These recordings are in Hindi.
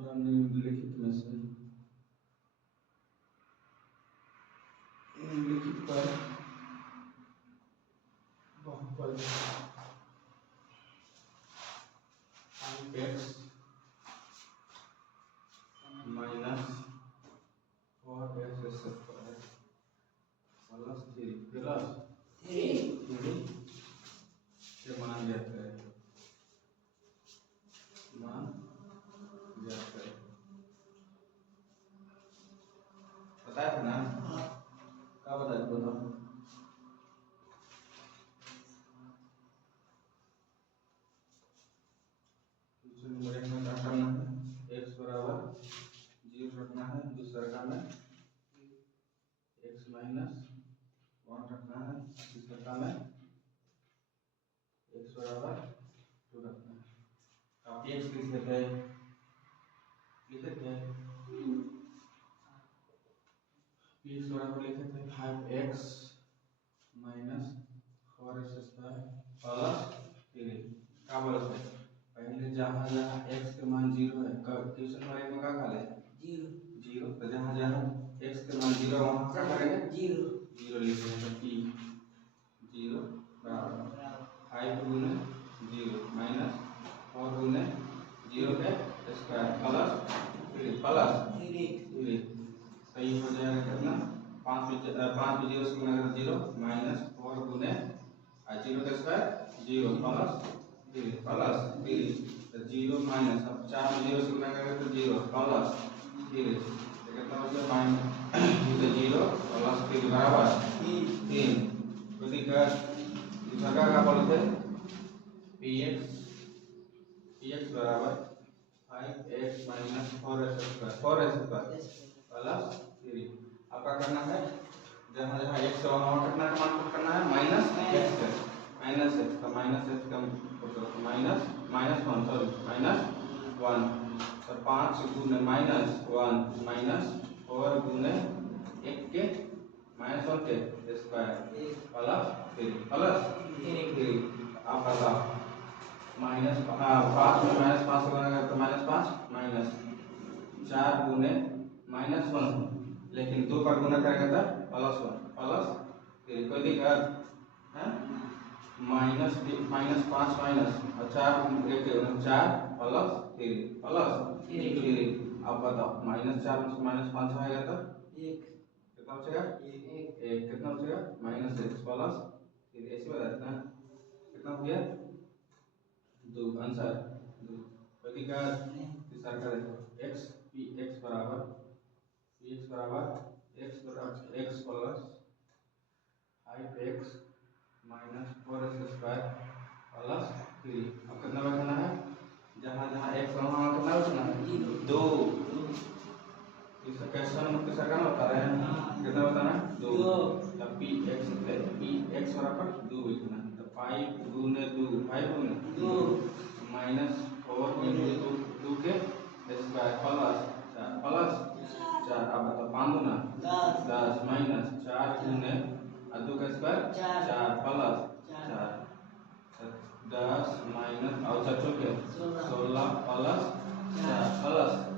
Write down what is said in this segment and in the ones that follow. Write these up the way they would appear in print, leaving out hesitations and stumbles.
थोड़ा निम्नलिखित में से निम्नलिखित पर बहुपद x minus 4x square plus 3 के मान ज्ञात करें। मान ज्ञात करें, बताया था ना? क्या बताया था? नंबर एक में क्या करना है? x बराबर 0 रखना है। दूसरा का में x माइनस 1 रखना है। तीसरा का में x बराबर 2 रखना है। आप x लिखे थे x बराबर लिखे थे 5x minus 4x square plus 3। क्या बोलते हैं? पहले जहाँ जहाँ x के मान 0 है, क्वेश्चन नंबर 1 में क्या कहा है? 0। तो जहाँ जहाँ x के मान 0 वहाँ क्या करेंगे? 0 लिखेंगे। तो p 0 बराबर 5 गुने 0 माइनस 4 गुने 0 के स्क्वायर प्लस 3। सही हो जाएगा कितना? 5 पे 0 से गुना करें 0 माइनस 4 गुने 0 का स्क्वायर 0 प्लस 3 तो 0 माइनस, अब 4 में 0 से गुना करेंगे तो 0 प्लस 3 तो कितना हो गया? माइनस 0 प्लस 3 बराबर 3। तो दिक्कत दूसरा क्या बोलते हैं? px बराबर 5x minus 4x square plus 3। अब क्या करना है? जहाँ जहाँ x है वहाँ कितना का मान पुट करना है? माइनस x तो माइनस x का माइनस 1 तो 5 गुने माइनस 1 माइनस 4 गुने 1 के माइनस 1 के स्क्वायर प्लस 3। आप बताओ माइनस 5 में माइनस 5 से गुना तो माइनस 5 माइनस 4 गुने माइनस 1, लेकिन 2 पर गुना करेंगे तो प्लस 1 प्लस 3। कोई दिक्कत है? माइनस 5 माइनस और 4 1 4 प्लस 3। अब बताओ माइनस 4 में से माइनस 5 आएगा तो 1 कितना बचेगा? 1 कितना बचेगा? Minus 1 plus 3। ऐसे बताते हैं कितना हो गया? 2 आंसर 2। कोई दिक्कत? तीसरा का देखो x बराबर x plus 5x minus 4x square plus 3। अब कितना बचना है? जहाँ जहाँ x है वहाँ कितना बचना है? 2। इसका क्वेश्चन में किसका काम बता रहे हैं? कितना बताना है? 2। तब px बराबर 2 लिखना है। तो 5 गुने 2 माइनस 4 गुने 2 के स्क्वायर प्लस 4। अब बताओ 5 गुना 10 माइनस 4 गुने 2 का स्क्वायर 4 प्लस 4 10 माइनस और 4 के 16 प्लस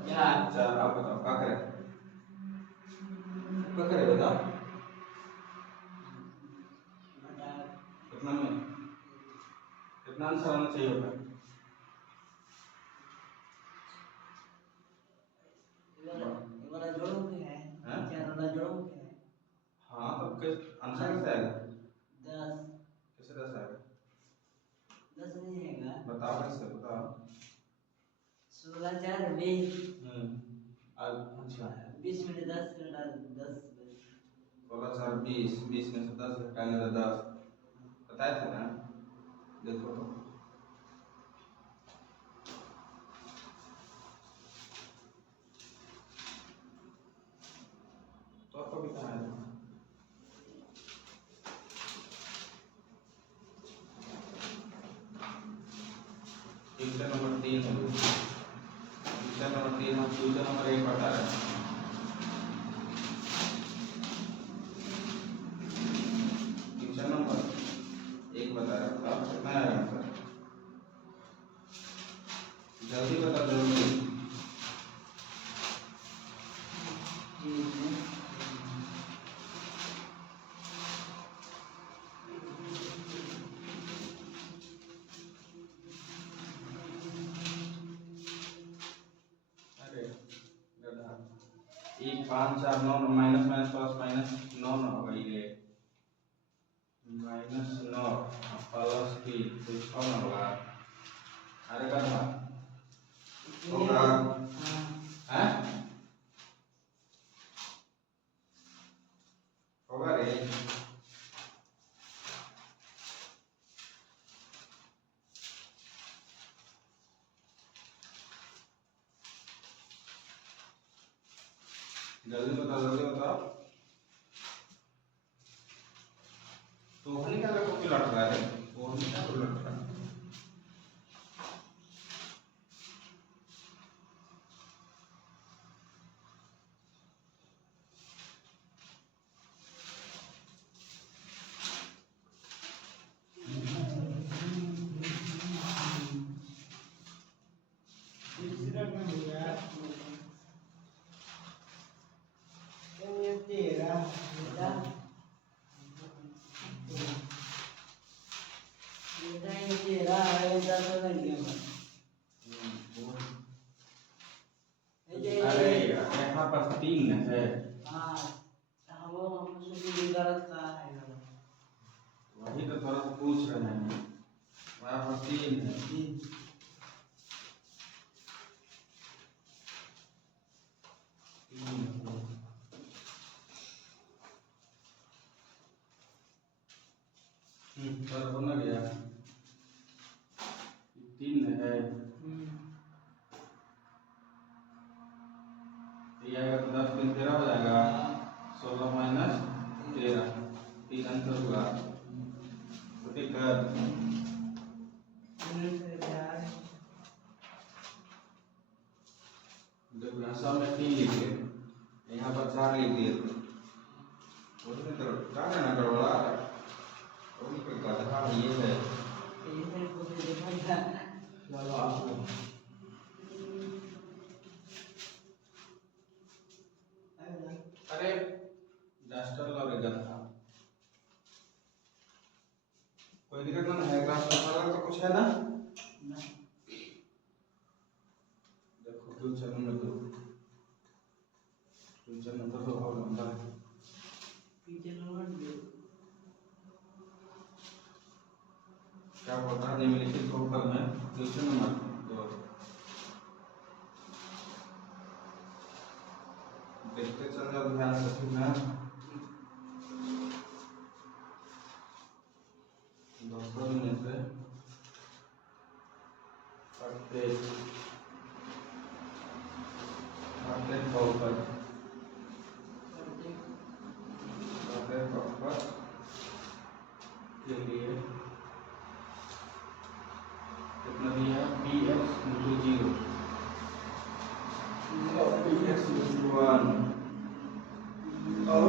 4। अब बताओ क्या करें? बताओ कितना आंसर आना चाहिए होगा? हाँ तो आंसर कैसे आएगा? 10 कैसे 10 आएगा? 10 नहीं आएगा। बताओ कैसे? बताओ 16 4 20। अच्छा 20 में 10 घटा 10 16 4 20 में से 10 घटाएंगे तो 10। बताया था ना? देखो तो आपको भी कहाँ है? क्वेश्चन नंबर 3 है। क्वेश्चन नंबर 3 हम क्वेश्चन नंबर 1 बता रहे हैं। क्वेश्चन नंबर 1 बता रहे हैं। अब कितना आएगा आंसर? जल्दी बता जल्दी। एक 5 4 9 माइनस माइनस प्लस माइनस 9 9 होगा ये माइनस 9 प्लस 3 तो 6 ना होगा अरे करना होगा हैं होगा रे जल्दी बताओ तो हनी क्या लग क्यों लट रहा है वो हनी क्या लट रहा है अरे यहाँ पर 3 है वही तो थोड़ा पूछ रहे हैं वहाँ पर 3 है सर बना गया 3 है ये आएगा तो 10 3 13 हो जाएगा 16 माइनस 13 3 आंसर हुआ ठीक है जब यहाँ सब में 3 लिख दिए यहाँ पर 4 लिख दिए उसमें तो क्या करना करोड़ा और कोई गधा ये है चलो आप अरे डस्टर लगे गधा कोई दिक्कत नहीं है क्लास में तो कुछ है ना देखो फ्यूचर में तो बहुत लंबा है क्या बोल रहा है निम्नलिखित बहुपद में फ्यूचर नंबर 2 देखते चल जाओ ध्यान से ठीक है 10 में से प्रत्येक बहुपद के लिए कितना दिया px into 0 px into 1 और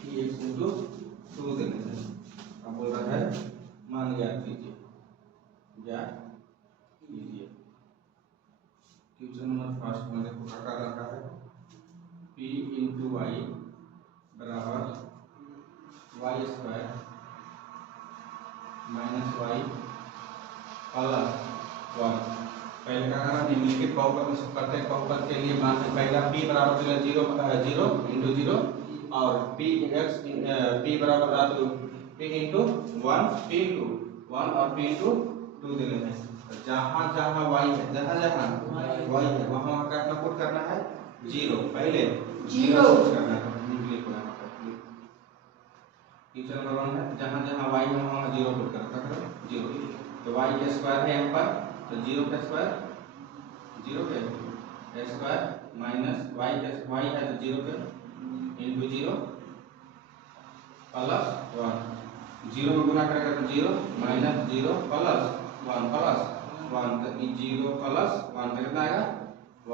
px into 2 देने हैं अब बोल रहा है मान ज्ञात कीजिए क्वेश्चन नंबर फर्स्ट में देखो क्या कर रखा है p into y बराबर y square minus y plus 1 पहले क्या करना निम्नलिखित बहुपद में से प्रत्येक बहुपद के लिए मान पहला p बराबर दिया 0 into 0 और p बराबर p into 1 और p into 2 देने हैं जहाँ जहाँ y है जहाँ जहाँ y है वहाँ क्या पुट करना है 0 पहले 0 करना है टीचर नंबर 1 है जहाँ जहाँ y है वहाँ 0 पुट करना है 0 तो y का स्क्वायर है यहाँ पर तो 0 का स्क्वायर 0 का स्क्वायर माइनस y है तो 0 का इंटू 0 प्लस 1 0 में गुना करेगा तो 0 माइनस 0 प्लस 1 तो 0 प्लस 1 कितना आएगा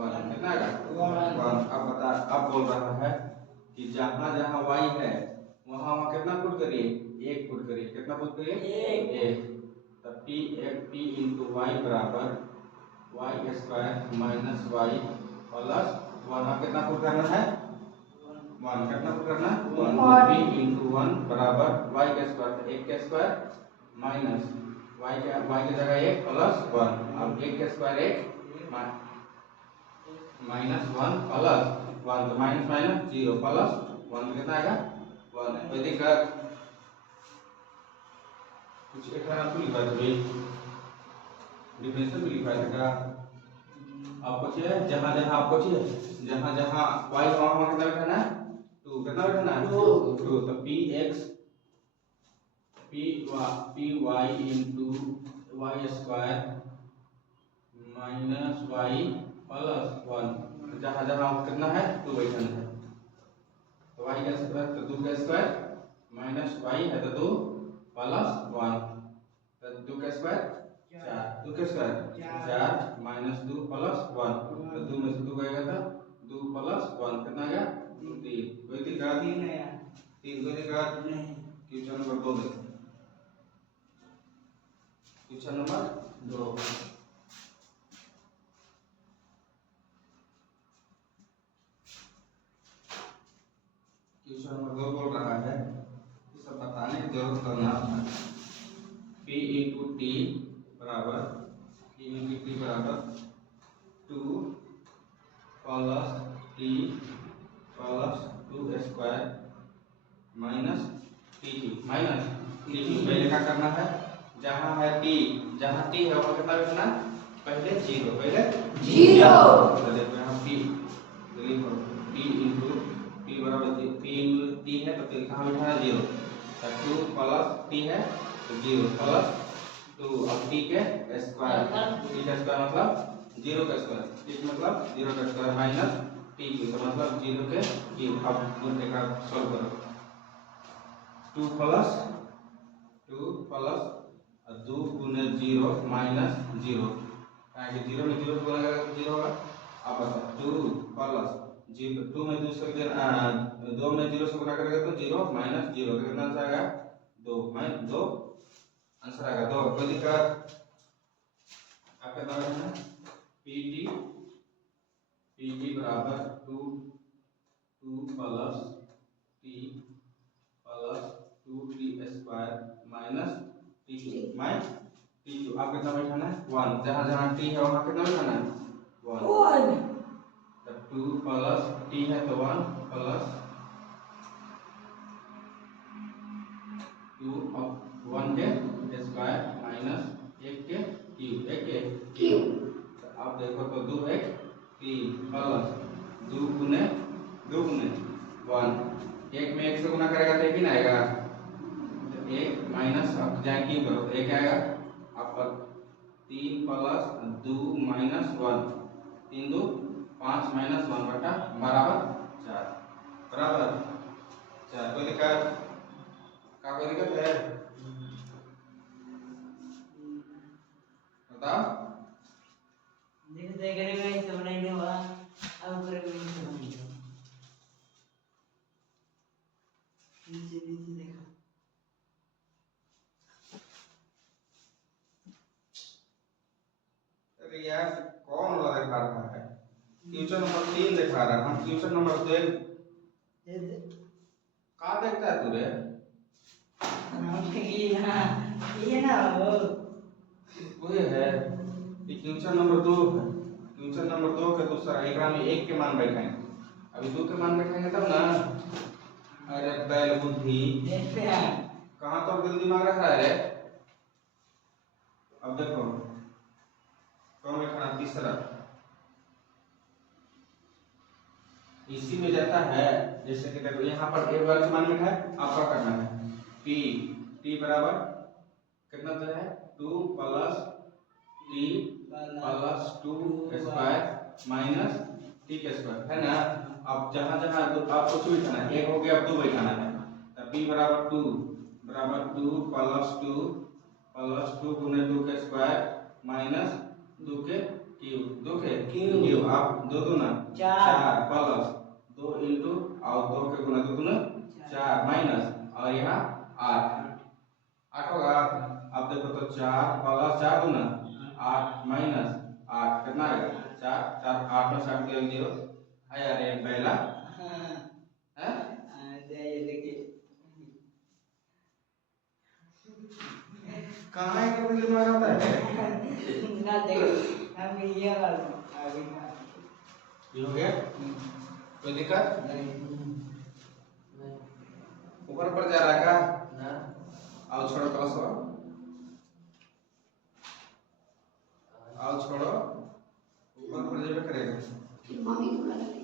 1 कितना आएगा 1 अब बता अब बोल रहा है कि जहाँ जहाँ y है वहाँ कितना पुट करिए 1 पुट करिए कितना पुट करिए 1 तब p into y बराबर y square minus y plus 1 अब कितना पुट करना है 1 कितना पुट करना 1 p into 1 बराबर y का स्क्वायर 1 का स्क्वायर माइनस y की जगह 1 प्लस 1 अब 1 का स्क्वायर 1 माइनस 1 प्लस 1 तो माइनस माइनस 0 प्लस 1 कितना आएगा 1। कोई दिक्कत कुछ एक तरह आपको लिखा था भाई डिफरेंशियल भी लिखा था आपको चाहिए जहां जहां आपको चाहिए जहां जहां y वहां कितना बैठाना है 2 कितना बैठाना है 2 तो py into y square minus y plus 1 जहां जहां कितना है 2 बैठाना है तो y का स्क्वायर तो 2 का स्क्वायर माइनस y है तो 2 प्लस 1 तो 2 का स्क्वायर 4 2 का स्क्वायर 4 माइनस 2 प्लस 1 तो 2 में से 2 गएगा तो 2 प्लस 1 कितना आ गया 3 कोई दिक्कत नहीं 3 कोई दिक्कत नहीं क्वेश्चन नंबर 2 देखो क्वेश्चन नंबर 2 क्वेश्चन नंबर 2 बोल रहा है ये सब बताने की जरूरत करना p into t बराबर 2 plus t plus 2 square minus t2 पहले क्या करना है जहां है t जहां t है वहां कितना रखना पहले 0 पहले 0 तो देखो यहां p लिखो t into t बराबर p into t है तो कहां बैठा है 0 तो 2 प्लस t है तो 0 प्लस 2 अब t के स्क्वायर t का स्क्वायर मतलब 0 का स्क्वायर t मतलब 0 का स्क्वायर माइनस t2 तो मतलब 0 के क्यूब अब दूसरे का सॉल्व करो 2 प्लस 2 गुने 0 माइनस 0 ताकि 0 में 0 गुना करेगा तो 0 होगा अब बताओ 2 प्लस 0 2 में 2 से 2 में 0 से गुना करेगा तो 0 माइनस 0 तो कितना आंसर आएगा 2 माइनस 2 आंसर आएगा 2 कोई दिक्कत आपका नाम है pt बराबर 2 plus t plus 2t square minus t2 minus t2 आप कितना बैठाना है 1 जहां जहां t है वहां कितना बैठाना है 1 तब 2 प्लस t है तो 1 प्लस 2 अब 1 के स्क्वायर माइनस 1 के क्यूब तो आप देखो तो 2 1 3 प्लस 2 गुने 1 1 में 1 से गुना करेगा तो 1 ही ना आएगा तो 1 माइनस अब जाए क्यूब करो तो 1 आएगा आपका 3 प्लस 2 माइनस 1 3 2 5 माइनस 1 बटा बराबर 4 बराबर 4 कोई दिक्कत का कोई दिक्कत है बताओ देखो तो करेगा ऐसे बनाई दे वाला अब करेगा ऐसे बनाई दे नीचे नीचे देखो अरे यार कौन वाला दिखा रहा है क्वेश्चन नंबर 3 दिखा रहा है हम क्वेश्चन नंबर 2 ये का देखता है तू रे ये ना वो वही है ये क्वेश्चन नंबर 2 है क्वेश्चन नंबर 2 का दूसरा एक में 1 के मान बैठाएंगे अभी 2 के मान बैठाएंगे तब ना अरे बैल बुद्धि देखते हैं कहां तो दिल दिमाग रख रहा है रे अब देखो कौन बैठाना तीसरा इसी में जाता है जैसे कि देखो यहाँ पर a वर्ग मान बैठा है आपका करना है t बराबर कितना तो है 2 plus t plus 2 square minus t के स्क्वायर है ना अब जहां जहां आप कुछ भी करना है 1 हो गया अब 2 बैठाना है तब p बराबर 2 प्लस 2 गुने 2 के स्क्वायर माइनस 2 के क्यूब आप 2 2 ना 4 प्लस 2 इंटू और 2 के गुना 2 गुना 4 माइनस और यहाँ 8 होगा अब देखो तो 4 प्लस 4 गुना 8 माइनस 8 कितना आएगा 4 8 में 7 के 0 आया रे पहला हैं ये देखिए कहाँ है कभी दिमाग आता है ना देखो हम ये वाला अभी ये हो गया, कोई दिक्कत? ऊपर पर जा रहा है क्या? आओ छोड़ो क्लास हो, आओ छोड़ो, ऊपर पर जाबे करेगा। मम्मी को लगा ले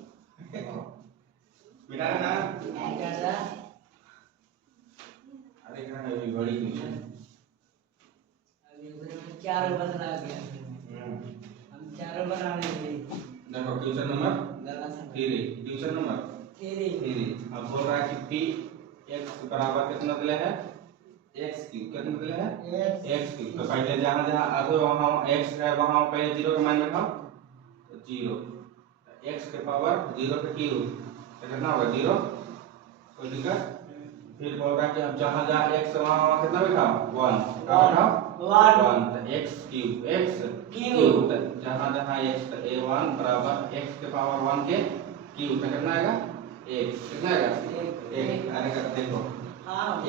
मिटा ना, क्या अरे कहाँ है अभी घड़ी की है? अभी उसने चारों बदला गया, हम चारों बना लेंगे। देखो क्वेश्चन नंबर 3, क्वेश्चन नंबर 3 अब बोल रहा है कि p x बराबर कितना दिया है? x क्यूब कितना दिया है? x cube. तो पहले जहाँ जहाँ आगे वहाँ x है वहाँ पहले 0 का मान रखो, तो 0 x के पावर 0 का क्यूब तो कितना होगा? 0। कोई दिक्कत? फिर बोल रहा है कि अब जहाँ जहाँ x है वहाँ कितना बैठाओ? 1 का बैठाओ 1 तो x क्यूब जहाँ जहाँ x तो a1 बराबर x के पावर 1 के क्यूब तो कितना आएगा? 1 कितना आएगा? 1 अरे कर देखो,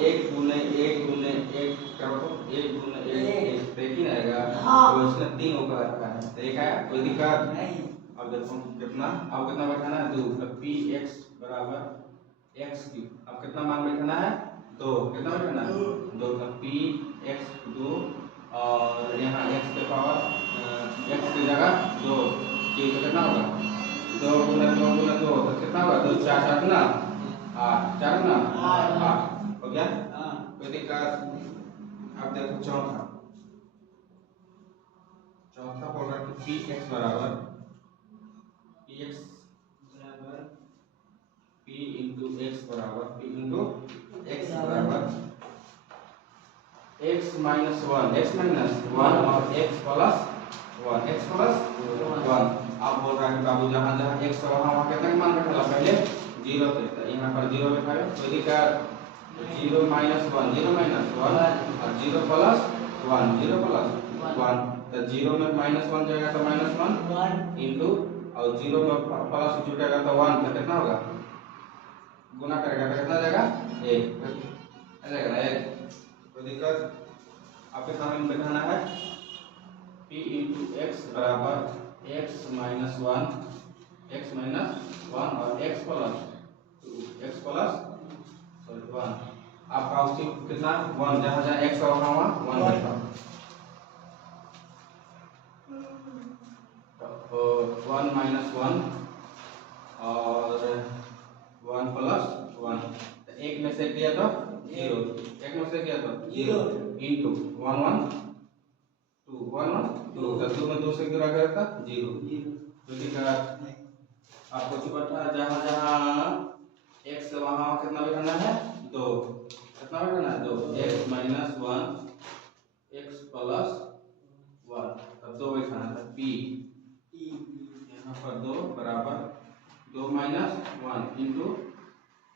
1 गुने 1 गुने 1 करो तो 1 गुने 1 देखी ना आएगा, तो इसने 3 होकर रखा है तो 1 आया, कोई दिक्कत नहीं। अब देखो कितना, अब कितना बैठाना है? 2 तो px बराबर x क्यूब। अब कितना मान बैठाना है? 2 कितना बैठाना है? 2 तो px 2 और यहाँ x के पावर x की जगह 2 क्यूब तो कितना होगा? 2 गुना 2 गुना 2 तो कितना होगा? 2 4 8 ना 8 4 ना 8 हो गया, कोई दिक्कत? अब देखो चौथा बोल रहा है कि px बराबर p इंटू x बराबर x माइनस 1 और x प्लस 1 अब बोल रहा है बाबू जहाँ जहाँ x है वहाँ वहाँ कितना मान रखा पहले? 0 थे तो यहाँ पर 0 बैठाए, कोई दिक्कत? 0 माइनस 1 और 0 प्लस 1 तो 0 में -1 जाएगा तो -1 इंटू और 0 में प्लस जुटेगा तो 1 तो कितना होगा? गुना करेगा तो कितना जाएगा? 1 आ जाएगा ना 1, कोई दिक्कत? आपके सामने बैठाना है p इंटू x बराबर x माइनस 1 और x प्लस 1 आपका उसी कितना 1 जहाँ जहाँ x है वहाँ वहाँ 1 बैठा, तो 1 माइनस 1 और 1 प्लस 1 तो एक में से किया तो 0, एक में से किया तो 0 इंटू 1 1 2 तो 2 में 2 से गिरा गया था 0, तो लिखा आपको चुपटा जहाँ जहाँ x से वहाँ कितना बैठाना है? 2 कितना बैठाना है? 2 x माइनस 1 x प्लस 1 तब 2 बैठाना था p यहाँ पर 2 बराबर 2 माइनस 1 इंटू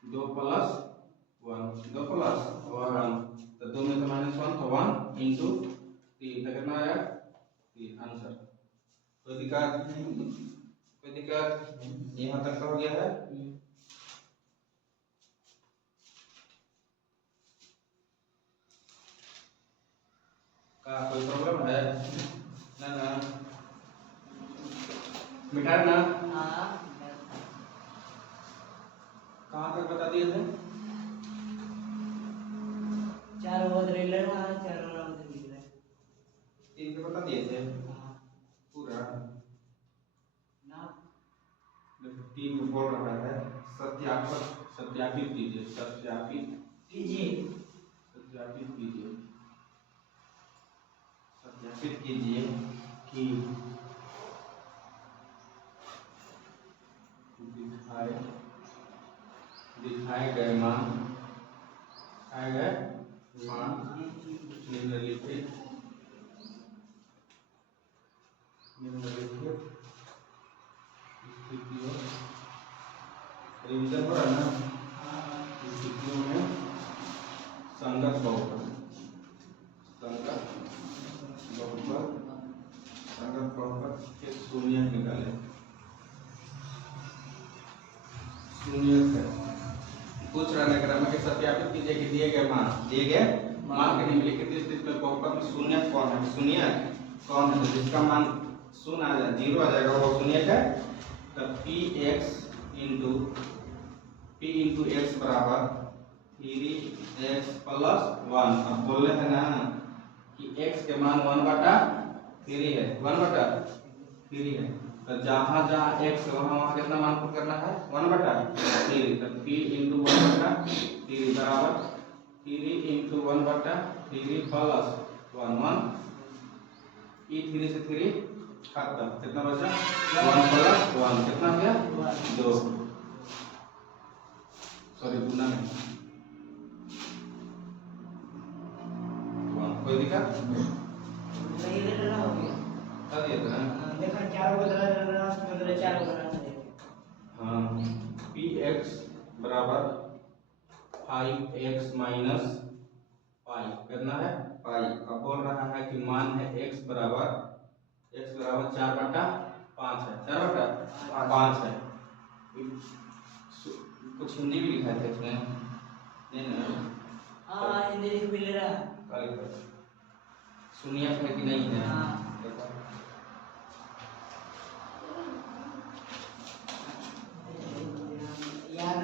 2 प्लस 1 तो 2 में से -1 तो 1 इंटू 3 तो कितना आया? 3 आंसर। कोई दिक्कत? कोई दिक्कत? यहाँ तक तो हो गया है। का कोई प्रॉब्लम है? ना मिटा ना, कहाँ तक बता दिए थे? चारों बदले लेना, चारों नाम से लिख रहे 3 के बता दिए थे पूरा ना। 3 में बोल रहा है सत्यापित कीजिए कि दिखाए गए मान निम्नलिखित स्थितियों रिवीजन हो रहा है ना, स्थितियों में संगत बहुपद के शून्य निकाले। शून्य है पूछ रहा है कि सत्यापित कीजिए कि दिए गए मान के निम्नलिखित स्थिति में बहुपद में शून्य कौन है? तो जिसका मान 0 आ जाएगा 0 आ जाएगा वो शून्य है, तब पी इंटू एक्स बराबर 3x प्लस 1। अब बोल रहे हैं ना कि x के मान 1/3 है, 1/3 है। तो जहाँ जहाँ x है वहाँ वहाँ कितना मान पुट करना है, 1/3। तब p इंटू 1/3 बराबर 3 इंटू 1/3 प्लस 1 ई 3 से 3 खत्म। कितना बचा, 1 प्लस 1 कितना गया, 2। सॉरी गुना में कोई दिक्कत नहीं लेना हो गया। कर दिया था ना। देखो 4 बदला 4 बदला। हाँ पी एक्स बराबर 5x माइनस पाई करना है पाई। अब बोल रहा है कि मान है x बराबर 4/5 है, 4/5 है। कुछ हिंदी भी लिखा है इसमें नहीं ना। हाँ हिंदी लिख भी ले रहा। सुनिए है कि नहीं है। यार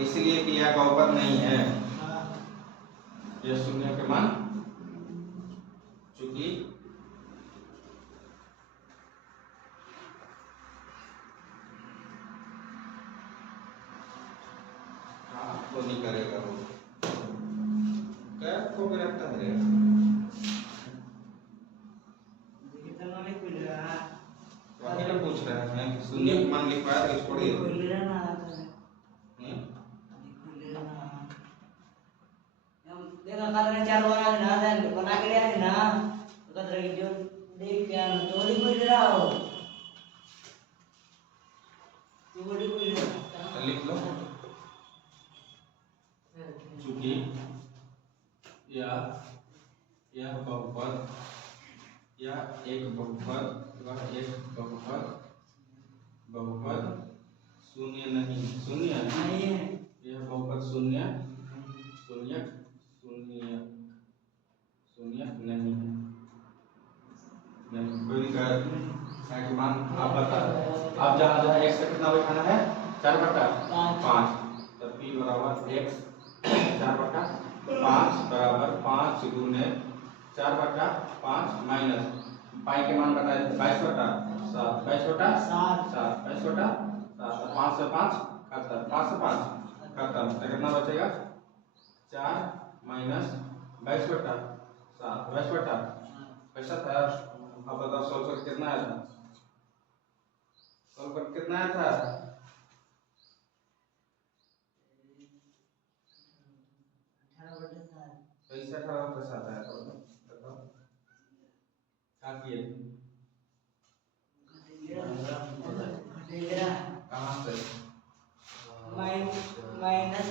इसलिए कि यह बहुपद नहीं है, यह शून्य के मान चूंकि आपको नहीं करेगा वो क्या को भी रखता है वही ना पूछ रहे हैं कि शून्य के मान लिखवाया तो इसको देखा कल 4 बना के लिया है ना तो कदर की जो देख क्या थोड़ी कोई रहा हो थोड़ी कोई लिख लो। चूंकि यह बहुपद या एक बहुपद शून्य नहीं नहीं है। यह बहुपद शून्य नहीं है। नहीं कोई दिक्कत मान आप बता। आप जहाँ जहाँ x का कितना बैठाना है, 4/5। तब p बराबर x 4/5 बराबर 5 गुने 4/5 माइनस पाई के मान बताए 22/7 5 से 5 खत्म, 5 से 5 खत्म। तो कितना बचेगा, 4 माइनस 22/7 22/7 कैसा था। अब बताओ सॉल्व करके कितना आया था, सॉल्व करके कितना आया था। कैसे 18/7 आया था बताओ क्या किए कहाँ से माइनस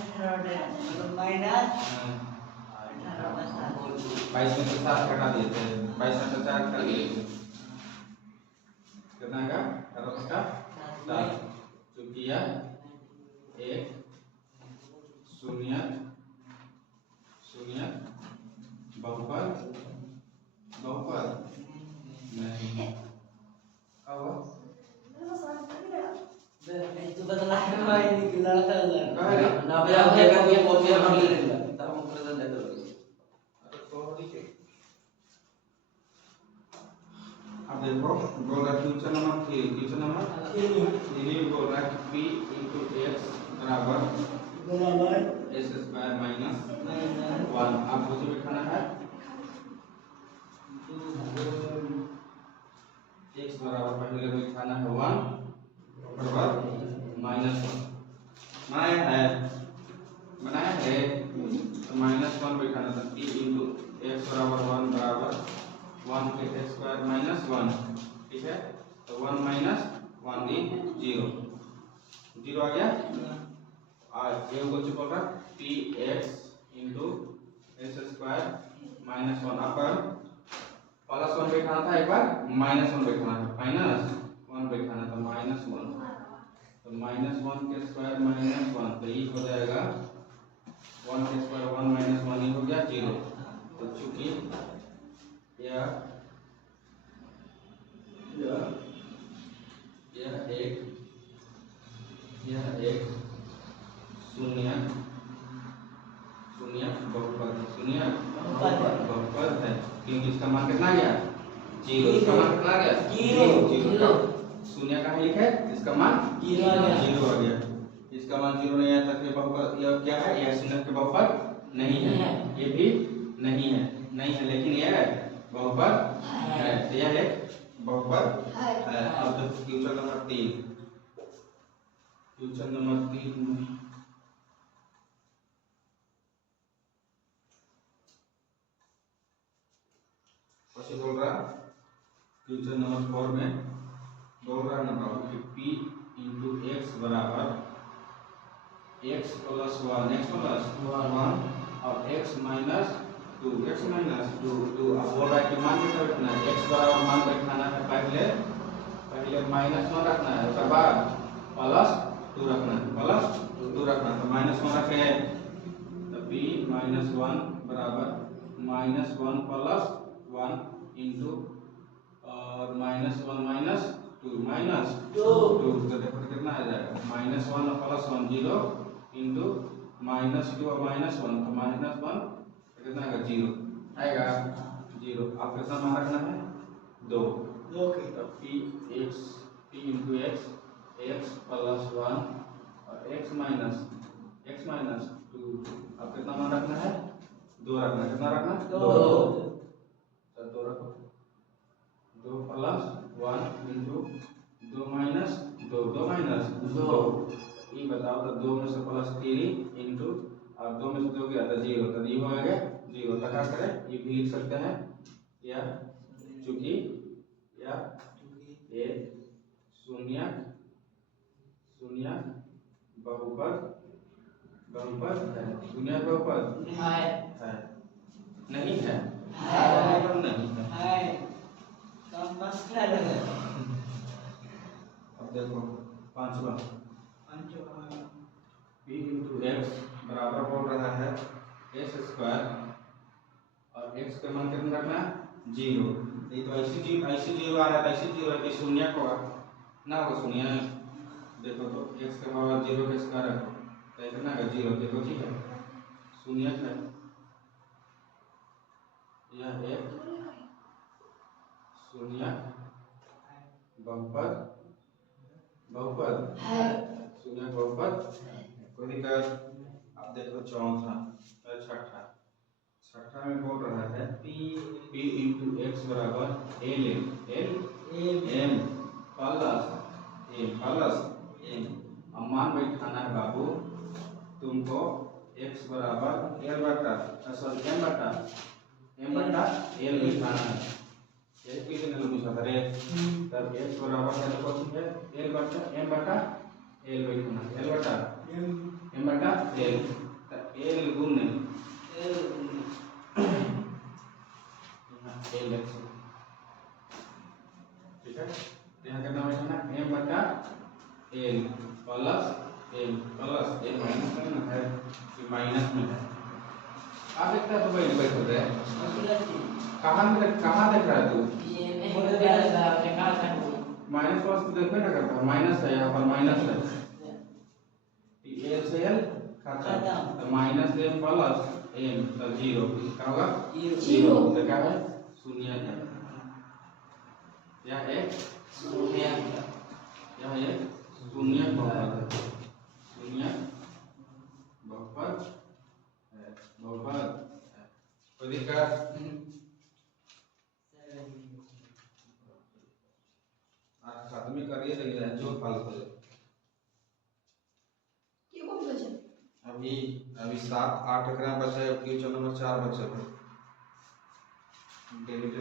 22 में से 7 हटा दिए थे, 22 में से 4 हटा दिए थे, कितना का 18/7। क्योंकि यह एक शून्य बहुपद नहीं। अब तो बदला है भाई निकला था ना भैया देखा कि कॉपी हम ले लेंगे तब हम प्रेजेंट देते हैं। अब देखो बोल रहा क्वेश्चन नंबर 3 बोल रहा है कि p into x बराबर s² माइनस 1। आप मुझे बिठाना है x बराबर पहले बिठाना है 1 बराबर -1 बनाया है तो -1 बिठाना था। p into x बराबर 1 बराबर 1 के x² माइनस 1। ठीक है, तो 1 माइनस 1 0 आ गया। आज ये को बोल रहा px into s² माइनस 1। अब +1 बैठाना था, एक बार -1 बैठाना था, -1 1 बैठाना तो -1, तो -1 के स्क्वायर -1, तो ये हो जाएगा 1 के स्क्वायर 1 -1, ये हो गया 0। तो चूंकि यह एक शून्य बहुपद है, क्योंकि इसका मान कितना गया 0, इसका मान कितना गया 0 शून्य का लिखा है, इसका मान 0 आ गया। इसका मान 0 नहीं आया तो फिर बहुपद यह क्या है, यह शून्य के बहुपद नहीं है, ये भी नहीं है, लेकिन यह बहुपद है, तो यह एक बहुपद है। अब क्वेश्चन नंबर 3 में कैसे बोल रहा, क्वेश्चन नंबर 4 में बोल रहा ना कि p इंटू एक्स बराबर x प्लस 1 और x माइनस 2 अब बोल रहा है कि मान कैसे रखना है, x बराबर मान बैठाना है, पहले -1 रखना है, उसके बाद +2 रखना है, तो -1 रखे तो p -1 बराबर -1 प्लस 1 इंटू और -1 -2 तो देखो कितना आ जाएगा, -1 और +1 0 इंटू -2 और -1 तो -1 कितना आएगा 0 आएगा 0। आप कितना मान रखना है 2 तो p इंटू x प्लस 1 और x माइनस 2, अब कितना मान रखना है 2 रखना है, कितना रखना 2 रखो, 2 प्लस 1 इंटू 2 माइनस 2 ये बताओ तो 2 में से +3 इंटू और 2 में से 2 गया तो 0, तो ये हो गया 0। तो क्या करें, ये भी लिख सकते हैं या चूंकि ये शून्य बहुपद है, शून्य बहुपद है नहीं है, अब देखो 5वां p इंटू एक्स बराबर बोल रहा है s² और x का मान कितना रखना 0। ये तो ऐसी 0 आ रहा है, ऐसी 0 है कि शून्य को ना हो शून्य, देखो तो x के बराबर 0 के स्क्वायर है तो कितना का 0, देखो ठीक है शून्य है, यह एक शून्य बहुपद है, शून्य बहुपद कोई दिक्कत। अब देखो छठा में बोल रहा है p इंटू एक्स बराबर m प्लस m। अब मान बैठाना है बाबू तुमको x बराबर m बटा l बैठाना है, ये कितने लोग पूछा था रे, तब x बराबर है तो कुछ है m बटा l बैठाना, l बटा m बटा l, तो l गुने l ठीक है, यहाँ कितना बैठाना m बटा l प्लस l माइनस में है, ये माइनस में है, आप देखता तो भाई बैठ होते हैं कहाँ देख रहा है तू, माइनस प्लस तो देखो ना करता, माइनस है यहाँ पर माइनस है, l से l खत्म, तो -m प्लस m तो 0, क्या होगा 0, तो क्या है शून्य है, यह एक शून्य बहुपद है, कोई दिक्कत खत्म ही करिए, लेकिन जो फल हो अभी 7 8 एकरा बचे, क्वेश्चन नंबर 4 बचे डेली के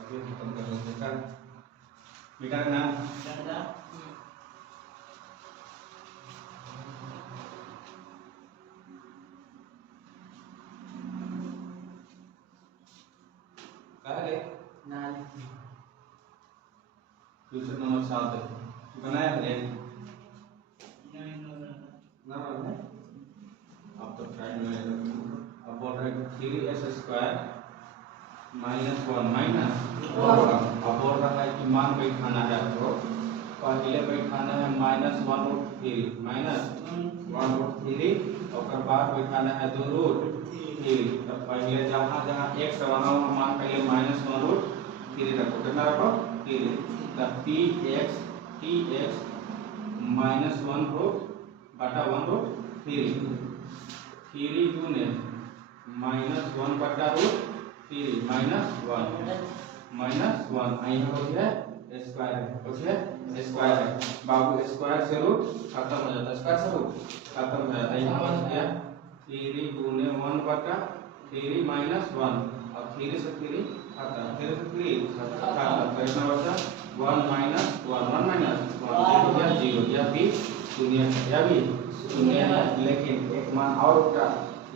अभी खत्म कर देते हैं बेटा ना क्वेश्चन नंबर 7 बनाया है ना है। अब तो फ्रेंड में अब बोल रहे 3s² -1 माइनस अब बोल रहा है कि मान बैठाना है आपको। पहले बैठाना है -1√3 -1√3 और बाद बैठाना है 2√3। तो पहले जहाँ जहाँ x वहाँ वहाँ मान पहले -1√3 रखो। कितना रखो 3। तब tx -1/1√3 3 गुने -1/√3 -1 यहाँ हो गया स्क्वायर है स्क्वायर है बाबू। स्क्वायर से रूट खत्म हो जाता है स्क्वायर से रूट खत्म हो जाता है। यहाँ बच गया 3 गुने 1/3 -1 और 3 से 3 खत्म 3 से 3 खत्म। तो इतना बचा 1 - 1 हो गया 0 या भी शून्य या भी शून्य है। लेकिन एक मान और का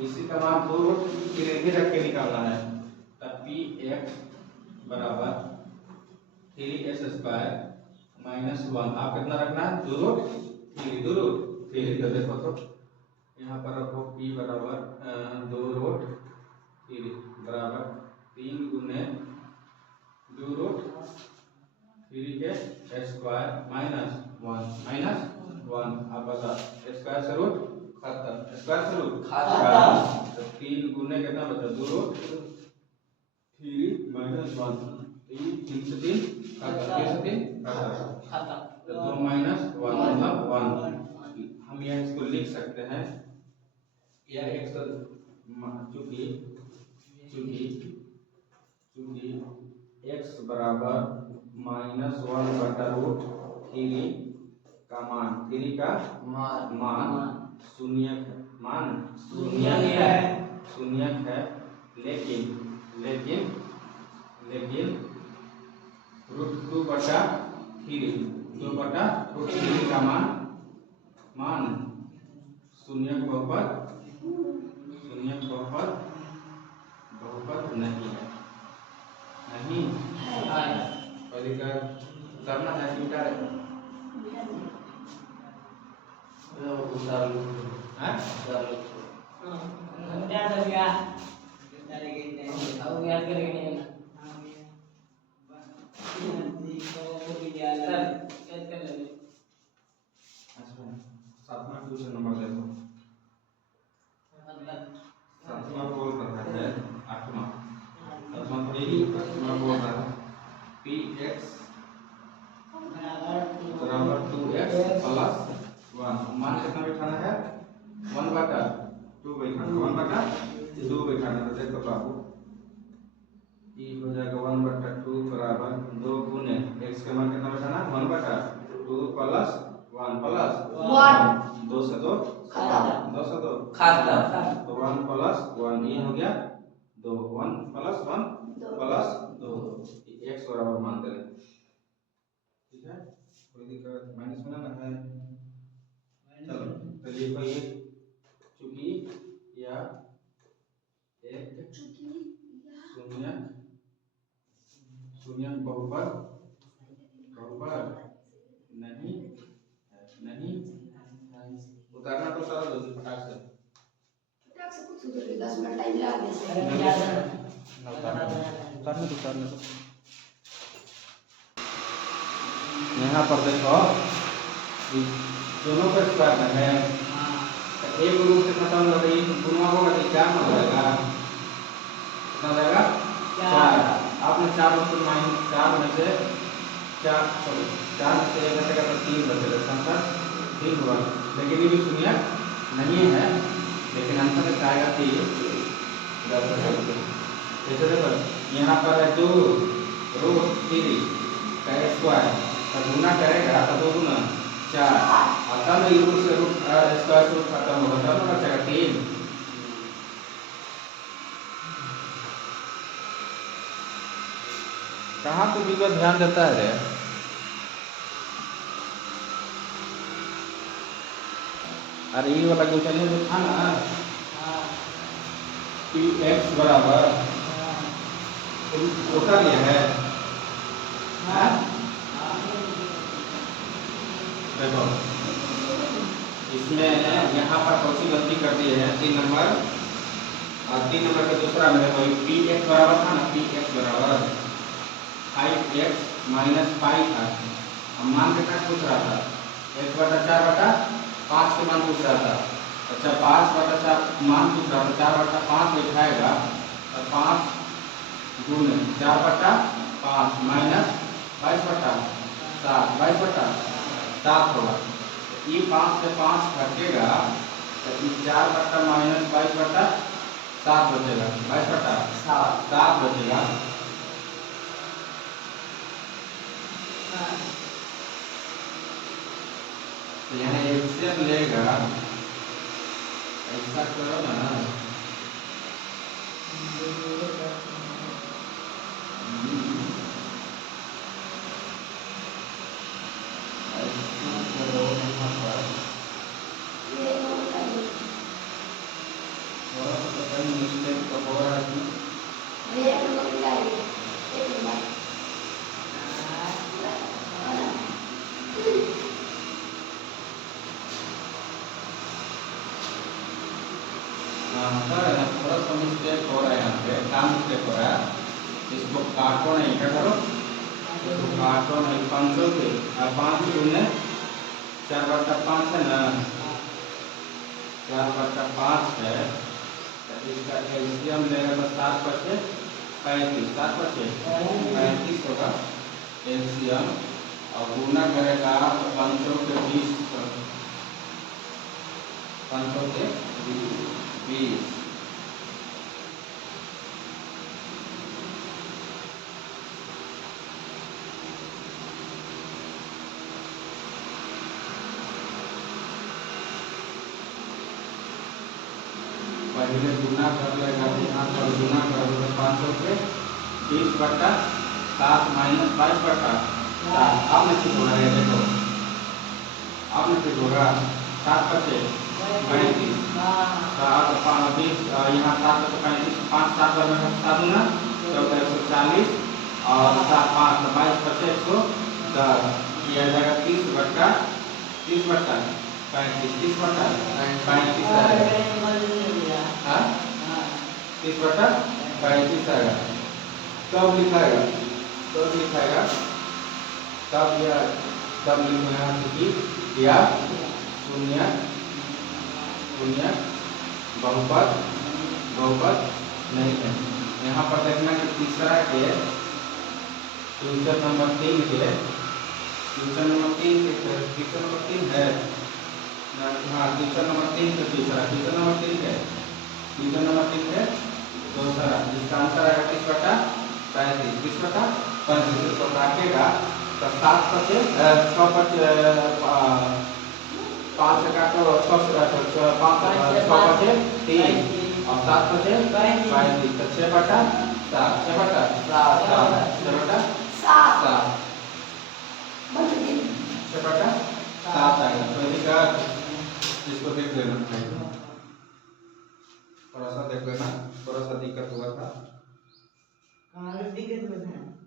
इसी का मान 2√3 रख के निकालना है। तब px बराबर 3s² -1 आप कितना रखना है 2√3 तो देखो तो यहाँ पर रखो p बराबर 2√3 बराबर 3 गुने 2√3 के स्क्वायर -1 अब बता स्क्वायर से रूट खत्म स्क्वायर से रूट खत्म। तो 3 गुने कितना बचा 2√3 -1 3 से 3 खत्म। तो 2 - 1 मतलब 1। हम यह इसको लिख सकते हैं यह x चूंकि x बराबर -1/√3 का मान 3 का मान शून्य है। लेकिन √2/3 का मान शून्य बहुपद नहीं है पहले क्या करना है क्या सातवां क्वेश्चन नंबर देखो। सातवां बोल रहा है 8वां बोल रहा है px बराबर 2x + 1 मान कितना बैठाना है 1/2 बैठाना 1/2 बैठाना। तो देखो बाबू e हो जाएगा 1/2 बराबर 2 गुने x के मान कितना बैठाना 1/2 + 1 2 से 2 खत्म तो 1 + 1 ये हो गया 2 1 + 1 + 2 x बराबर मान दें। ठीक है कोई दिक्कत माइनस बनाना है चलो तो लिखो ये चूंकि या एक शून्य बहुपद नहीं उतारना तो सरल हो फटाक से कुछ उधर 10 मिनट टाइम लगा दे उतारने दो यहाँ पर देखो दोनों का स्क्वायर है एक ग्रुप से खत्म हो गई गुणा होगा तो 4 हो जाएगा कितना हो जाएगा 4। आपने 4 में से -4 में से 4 में से 1 घटेगा तो 3 बचेगा आंसर 3 हुआ। लेकिन ये भी शून्य नहीं है लेकिन आंसर में आएगा 3 जैसे देखो यहाँ पर है 2√3 का स्क्वायर तो गुना करेगा तो 2 गुना 4 और तब रूट से स्क्वायर से खत्म होगा तब बचेगा 3। कहाँ तो बीबा ध्यान देता है रे अरे ये वाला क्वेश्चन है जो था ना px बराबर उठा लिया है देखो इसमें यहाँ पर कौन सी गलती कर दी है 3 नंबर और 3 नंबर का दूसरा में देखो पी एक्स बराबर था ना पी एक्स बराबर 5x माइनस 5 था। हम मान के क्या पूछ रहा था x बटा 4 बटा 5 के मान पूछ रहा था। अच्छा 5 बटा 4 मान पूछ रहा था 4 बटा 5 लिखाएगा तो 5 गुने 4 बटा 5 माइनस 22 बटा 7 22 बटा 7 होगा। ये 5 से 5 घटेगा तो ये 4 बटा माइनस 22 बटा 7 बचेगा 22 बटा 7 बचेगा। तो यहाँ एलसीएम लेगा ऐसा करो ना ऐसा करो यहाँ पर ये नोट कर लो। थोड़ा सा पता नहीं मिस्टेक तो हो रहा है कि ये एक नंबर मिला है एक नंबर थोड़ा सा मिस्टेक हो रहा है यहाँ पे काम मिस्टेक हो रहा है। इसको काटो नहीं क्या करो इसको काटो नहीं 500 के 5 गुने 4 बटा 5 है ना 4 बटा 5 है तो इसका एलसीएम लेगा तो 7 बचे 35 7 बचे 35 होगा एलसीएम और गुना करेगा 500 के 20 500 के 20 पहले गुना कर लेगा यहाँ पर गुना कर दो 500 के 20 बटा 7 माइनस 22 बटा 7 अब नहीं ठीक होगा ये देखो अब नहीं ठीक होगा 7 बचे 35 7 5 20 यहाँ 7 तो 35 5 7 में 7 गुना तो 140 और 7 5 22 बचे 110 ये आ जाएगा 30 बटा 35 30 बटा 35 आएगा। हाँ 30 बटा 35 आएगा। कब लिखाएगा तब यह तब लिखना है कि या शून्य शून्य बहुपद नहीं है। यहाँ पर देखना कि तीसरा के क्वेश्चन नंबर 3 के क्वेश्चन नंबर 3 है हाँ क्वेश्चन नंबर 3 के तीसरा क्वेश्चन नंबर 3 है क्वेश्चन नंबर 3 है दूसरा जिसका आंसर आएगा 30 बटा 35 30 बटा 35 इसको काटेगा तो 7 बचे 6 बचे 5 से काटो 6 बचे 3 और 7 बचे 35 तो 6 बटा 7 6 बटा 7 6 बटा 7 आएगा। तो इसका इसको देख लेना थोड़ा सा देख लेना थोड़ा सा दिक्कत हुआ था दिक्कत में था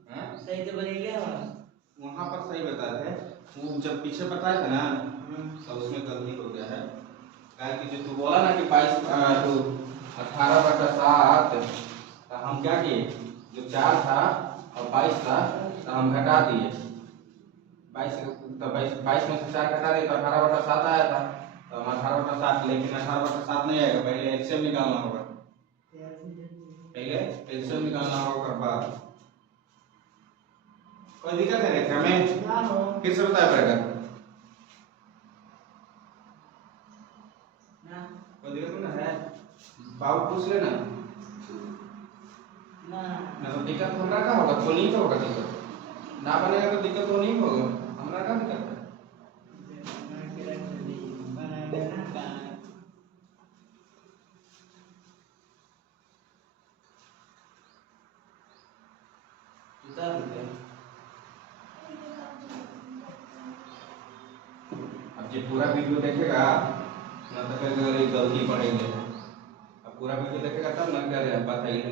हैं? सही से बने क्या हुआ वहाँ पर सही बताए थे वो जब पीछे बताया था ना तो उसमें गलती हो गया है क्या कि जो तू बोला ना कि 18 बटा 7 तो हम क्या किए जो 4 था और 22 था तो हम घटा दिए 22 में से 4 घटा दिए तो 18 बटा 7 आया था तो हम 18 बटा 7 लेकिन 18 बटा 7 नहीं आएगा पहले एलसीएम निकालना होगा बाद कोई दिक्कत है रेखा में फिर से बताया पड़ेगा कोई दिक्कत ना है बाबू पूछ लेना ना तो दिक्कत हमरा का होगा तो नहीं होगा दिक्कत ना बनेगा तो दिक्कत तो नहीं होगा हमरा का दिक्कत है अब जो पूरा वीडियो देखेगा ना तो फिर गलती पड़ेगी अब पूरा वीडियो देखेगा तब ना क्या बताइए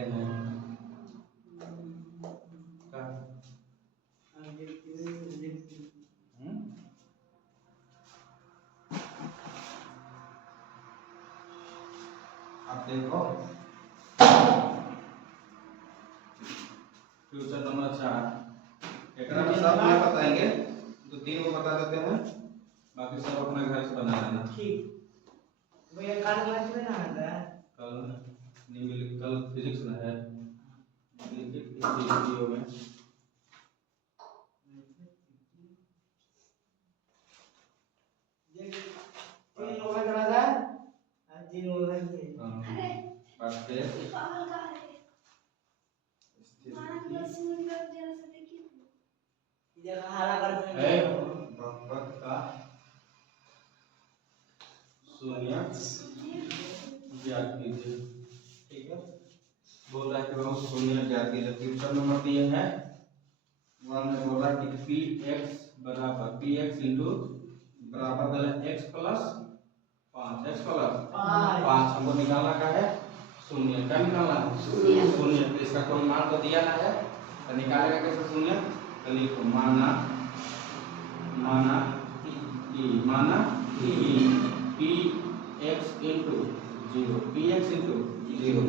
एकरा में सब नहीं बताएंगे, तो 3 को बता देते हैं, बाकी सब अपने घर से बना लेना। ठीक भैया कल क्लास में ना आता है कल न्यूमेरिकल फिजिक्स में है, वीडियो में तीन ओवर करा था आज 3 ओवर थे अरे पाठ ये पागल का है माना क्लास में कर जरा से देखिए इधर हरा कर है बकबक का शून्य ज्ञात कीजिए। ठीक है, बोल रहा है कि बहुत शून्य ज्ञात कीजिए। क्वेश्चन नंबर दिए है 1 में बोल रहा है कि px बराबर px इंटू बराबर है x प्लस 5 x प्लस 5 हमको निकालना का है शून्य। क्या निकालना है? शून्य। शून्य। तो इसका कोई मान तो दिया ना है, तो निकालेगा कैसे शून्य? तो लिखो माना कि px इंटू 0 px इंटू 0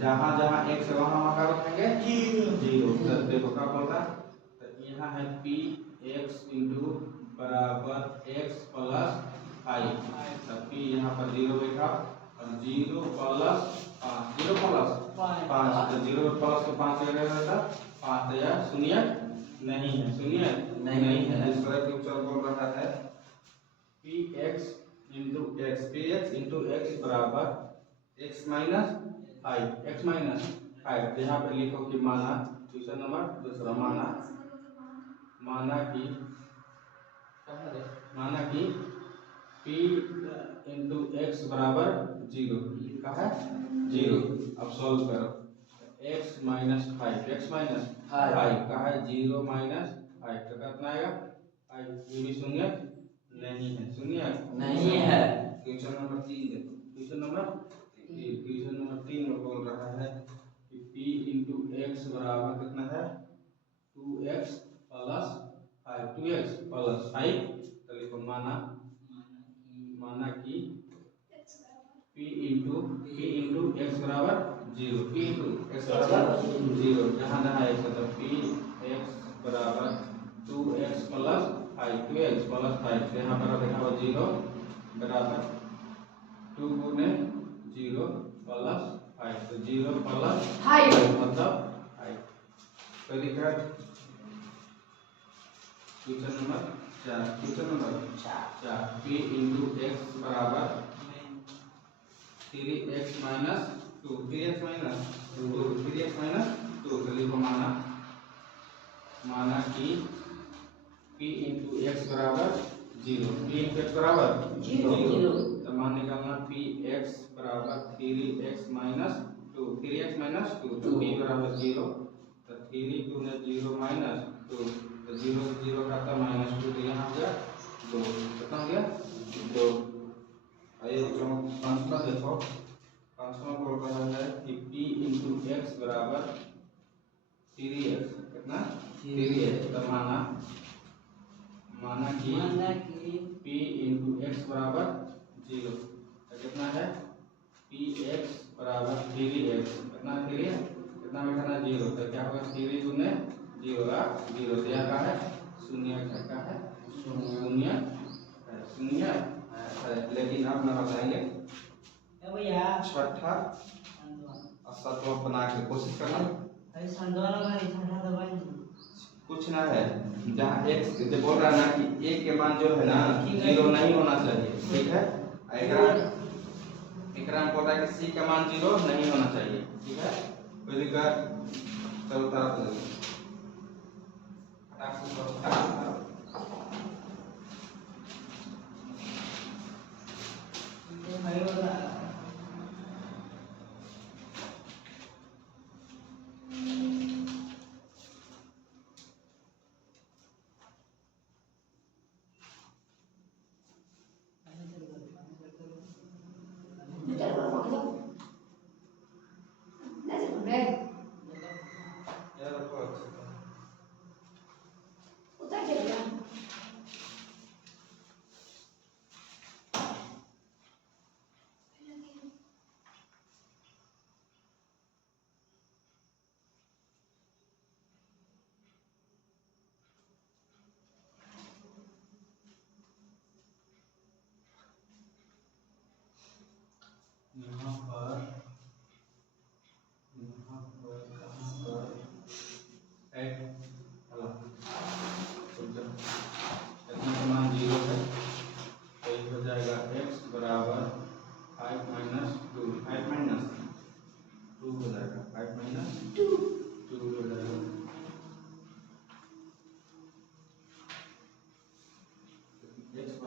जहाँ जहाँ x है वहाँ वहाँ क्या रखेंगे? 0। तो देखो क्या बोल रहा है, तो यहाँ है px इंटू बराबर x प्लस 5, तो p यहाँ पर 0 बैठा और 0 प्लस 5 0 प्लस 5, तो 0 प्लस 5 रहेगा 5, तो यह शून्य नहीं है, शून्य नहीं है। दूसरा क्वेश्चन बोल रहा है px इंटू x बराबर x माइनस 5 यहाँ पे लिखो कि माना क्वेश्चन नंबर दूसरा माना कि p इंटू x बराबर 0 लिखा है 0। अब सॉल्व करो x माइनस 5 का है 0 माइनस 5 तो कितना आएगा 5। ये भी शून्य नहीं है, शून्य नहीं है। क्वेश्चन नंबर 3 देखो, क्वेश्चन नंबर 3 में बोल रहा है कि p इंटू एक्स बराबर कितना है 2x प्लस 5 तो लिखो माना कि p इंटू एक्स बराबर 0 p इंटू एक्स बराबर 0 जहाँ जहाँ x है तो p x बराबर 2x प्लस 5 तो यहाँ पर देखा हुआ 0 बराबर 2 गुने 0 प्लस 5 तो 0 प्लस 5 मतलब 5। कोई दिक्कत? Question number 4 p into x बराबर 3x माइनस 2 तो लिखो माना कि p इंटू एक्स बराबर 0 p इंटू एक्स बराबर 0 तो मान निकालना px बराबर 3x माइनस 2 तो p बराबर 0 तो 3 गुने 0 माइनस 2 तो 0 से 0 काटा माइनस 2 तो यहाँ हो गया 2। कितना हो गया 2। आइए बच्चों पांचवा देखो, पांचवा बोल रहा है कि p इंटू एक्स बराबर 3x कितना 3x तो माना कि p इंटू एक्स बराबर 0 तो कितना है px बराबर 3x कितना 3 है कितना बैठाना 0 तो क्या होगा 3 गुने 0 का 0 तो यह क्या है शून्य क्या है शून्य है। लेकिन अब मैं बताएंगे भैया छठा और सातवां बना के कोशिश करना। अरे संतवाना बनी छठा तो बनी कुछ ना है, जहाँ x जो बोल रहा है ना कि a के मान जो है ना 0 नहीं होना चाहिए, ठीक है। एकरा में बोल रहा है कि c का मान 0 नहीं होना चाहिए, ठीक है। कोई दिक्कत? चलो तरफ ले भाई वाला बेटा को रख दो नहीं बैग यार रखो उतर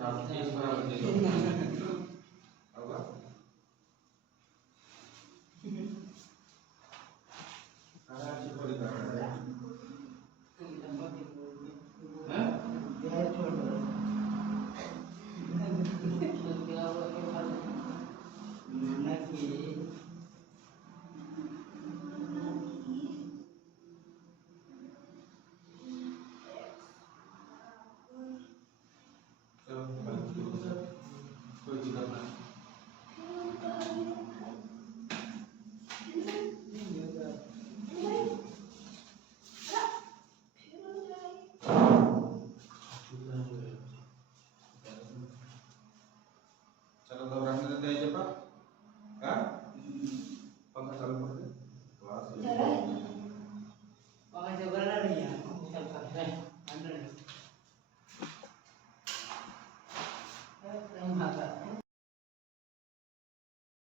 बराबर 30 बराबर 0